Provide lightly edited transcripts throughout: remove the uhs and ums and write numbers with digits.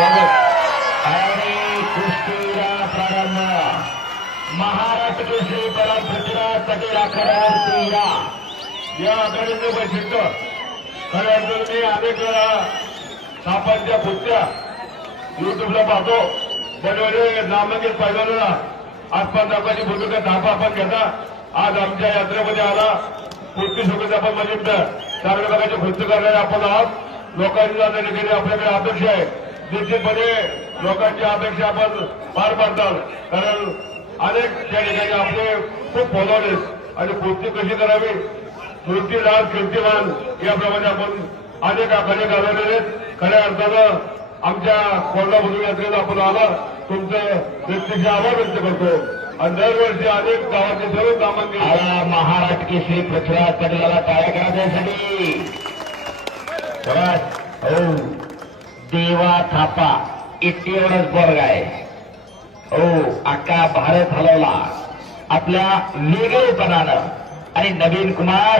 आणि कुस्तीला प्रारंभ. महाराष्ट्र केसरी परम पृथ्वीराज पटेल आखाड्यावरती या आघाडीचं वैशिष्ट्य खऱ्या अर्थाने अनेक वेळा सापांच्या कुस्त्या युट्यूबला पाहतो. बरोबर नामांकित पैलवानांना आसपास दाखवायची भूमिका धापा आपण घेता. आज आमच्या यात्रेमध्ये आला कुस्ती सोबत आपण म्हणजे चांगल्या प्रकारची कुस्ती करणारे आपण आहात. लोकांनी जाण्यासाठी आपल्याकडे अपेक्षा आहे. निश्चितपणे लोकांची अपेक्षा आपण पार पाडतात. कारण अनेक त्या ठिकाणी आपले खूप फॉलोअर्स आणि कुस्ती कशी करावी कीर्तिलाल कीर्तिमान याप्रमाणे आपण अनेक आखाडे घालवलेले आहेत. खऱ्या अर्थानं आमच्या कोल्हापूर यात्रेला आपण आला तुमचं व्यक्तीचे आभार व्यक्त करतो. आणि दरवर्षी अनेक गावाचे सर्व नामांकित महाराष्ट्र केसरी पृथ्वीराज पटेलाला टाळ्या करा त्यासाठी. हो देवा थापा इतकेवरच बोर्ग आहे. हो अख्खा भारत हलवला आपल्या वेगळेपणानं. आणि नवीन कुमार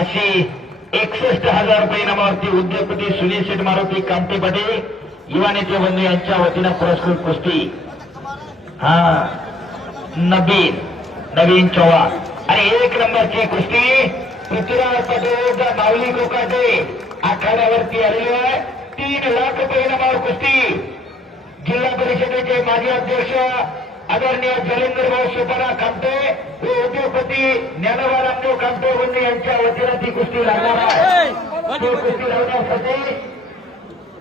अशी 61,000 रुपये इनामावरती उद्योगपती सुनील शेठ मारुती कामटे पटेल युवा नेते बंधू यांच्या वतीनं पुरस्कृत कुस्ती. हा नवीन चव्हाण आणि 1 नंबरची कुस्ती पृथ्वीराज पटेल माऊली कोकाटे आखाड्यावरती आलेली आहे. 3 लाख रुपये इनामावर कुस्ती. जिल्हा परिषदेचे माजी अध्यक्ष आदरणीय जलेंद्र भाऊ सुपरा कामटे व उद्योगपती ज्ञानोबा रामदेव कामटे बंधू यांच्या वतीनं ती कुस्ती लागणार आहे. ती कुस्ती लावण्यासाठी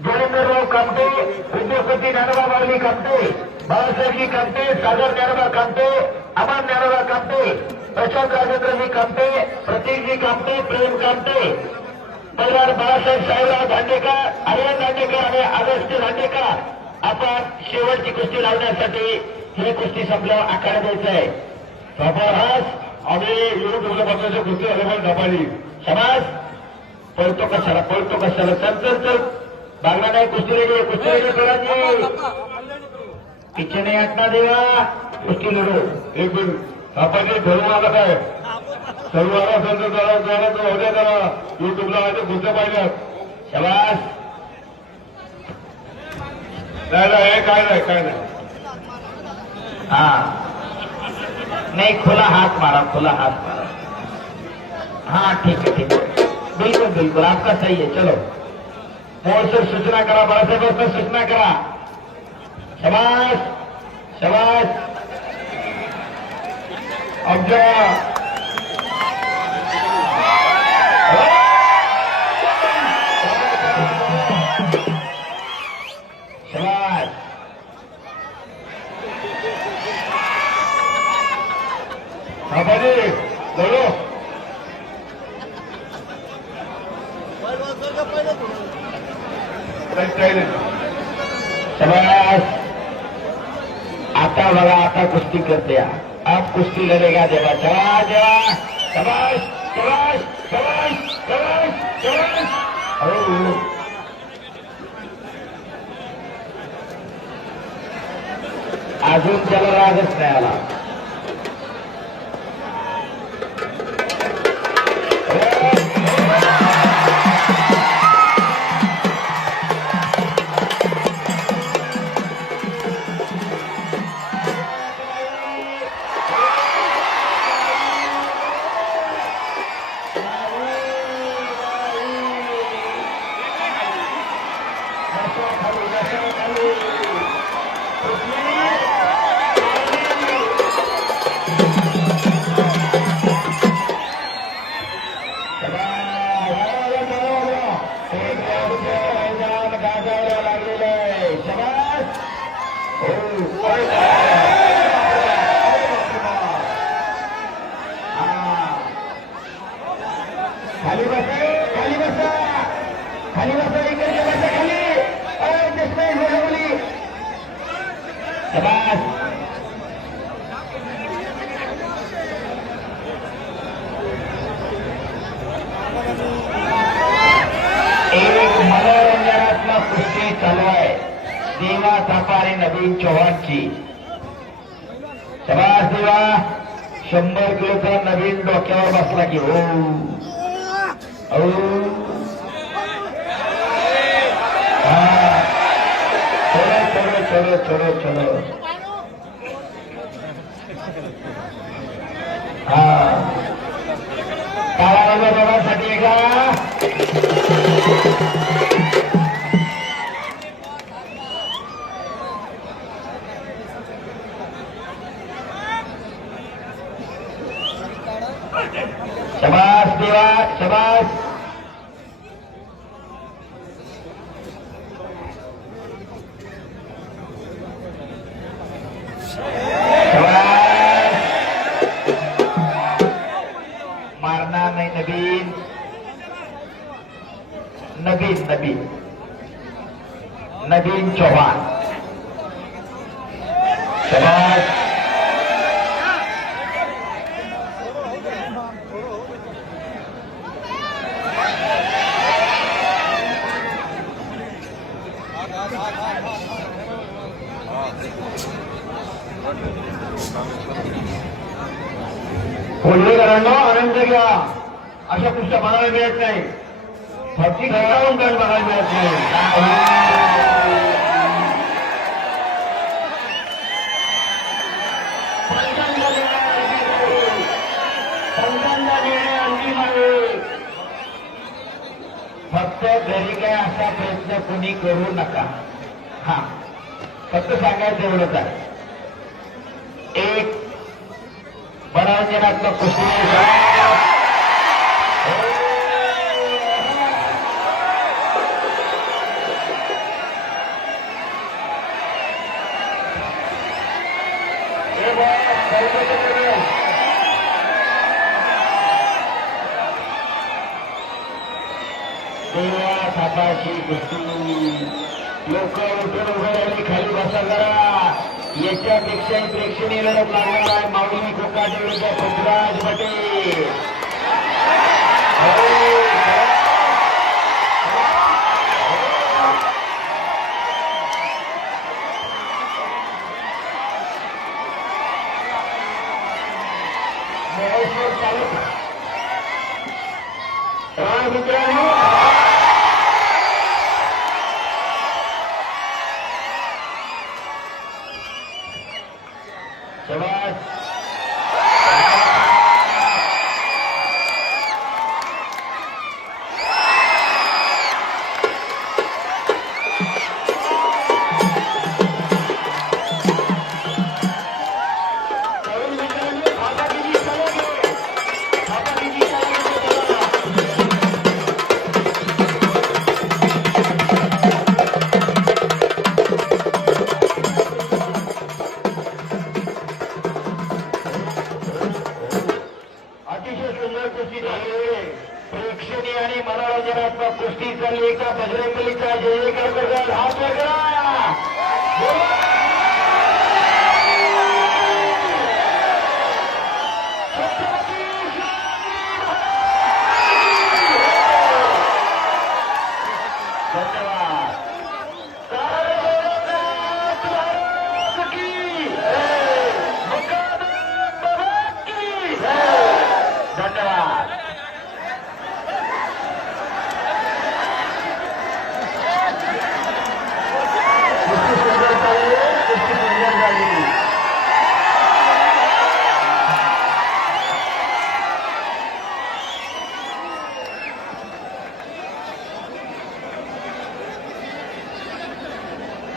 जलेंद्रभाऊ कामटे उद्योगपती ज्ञानोबा माऊली कामटे बाळासाहेबजी कामटे सागर ज्ञानोबा कामटे अमन ज्ञानोबा कामटे प्रशांत राजेंद्रजी कामटे प्रतीकजी कामटे प्रेम कामटे परिवार बाळासाहेब साहेबराव दांडेकर आर्यन दांडेकर आणि आदर्श दांडेकर आपण शेवटची कुस्ती लावण्यासाठी ही कुस्ती संपल्यावर आकार द्यायचा आहे. सभारास आम्ही युरोप पक्षाच्या कुस्ती झाल्यामुळे धपाली समाज पळतो कशाला चल चल चल बागला नाही कुस्ती रेडी करायची. पिछे नाही हटना देवा कुस्ती लढो. एक मिनिट आपण ठरवून आला काय सर्वांना संत जरा उद्या जरा युट्यूबला आज कुस्त्या पाहिल्यात. समाज नाही हे काय नाही हा नहीं खुला हाथ मारा हाँ ठीक है बिल्कुल आपका सही है. चलो और से सूचना करा बड़ा साहब सूचना करा. शाबाश अब जा आबाजी बोलो शाबाश. आता बघा आता कुस्ती करते अब कुस्ती लड़ेगा देवा. शाबाश अजून त्याला रागच नाही आला. मनोरंजनात्मक कुस्ती चालू आहे देवा थापा आणि नवीन चव्हाणची. शाबास देवा 100 किलोचा नवीन डोक्यावर बसला की हो चलो चलो चलो हा काळाला बघासाठी का शबास देवा शबास मारणार नाही नवीन नवीन नवीन नवीन चौहान शबास कोल्हेकरांनो आनंद घ्या अशा पुस्तक बघायला मिळत नाही फक्त घरावून पण बघायला मिळत नाही फक्त घरी काय असा प्रयत्न कोणी करू नका हा फक्त सांगायचं एवढंच आहे एक मनोरंजनात्मक कुस्ती सापाची कुस्ती लोक उठून उभे राहिले खाली बसा करा याच्यापेक्षाही प्रेक्षणीय लढत लागणार आहे माऊली कोकाटे विरुद्ध पृथ्वीराज पटेल मित्रांनो शबास प्रेक्षणीय आणि मनोरंजनात्मक कुस्ती चालली एका बजरंगबलीचा जयकार करतात हात वर करा धन्यवाद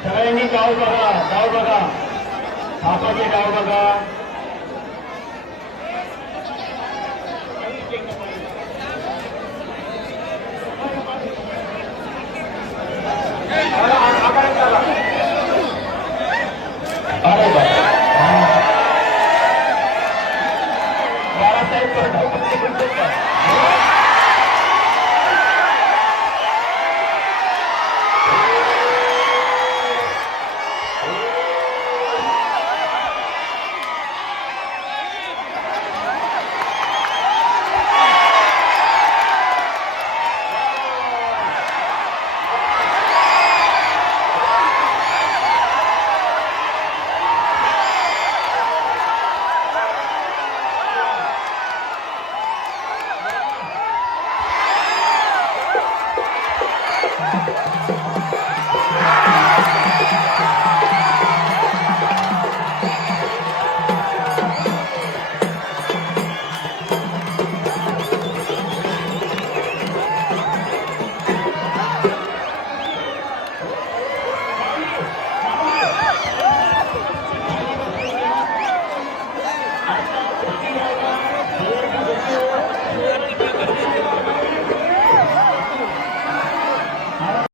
सगळ्यांनी गाव बघा सापाचे गाव बघा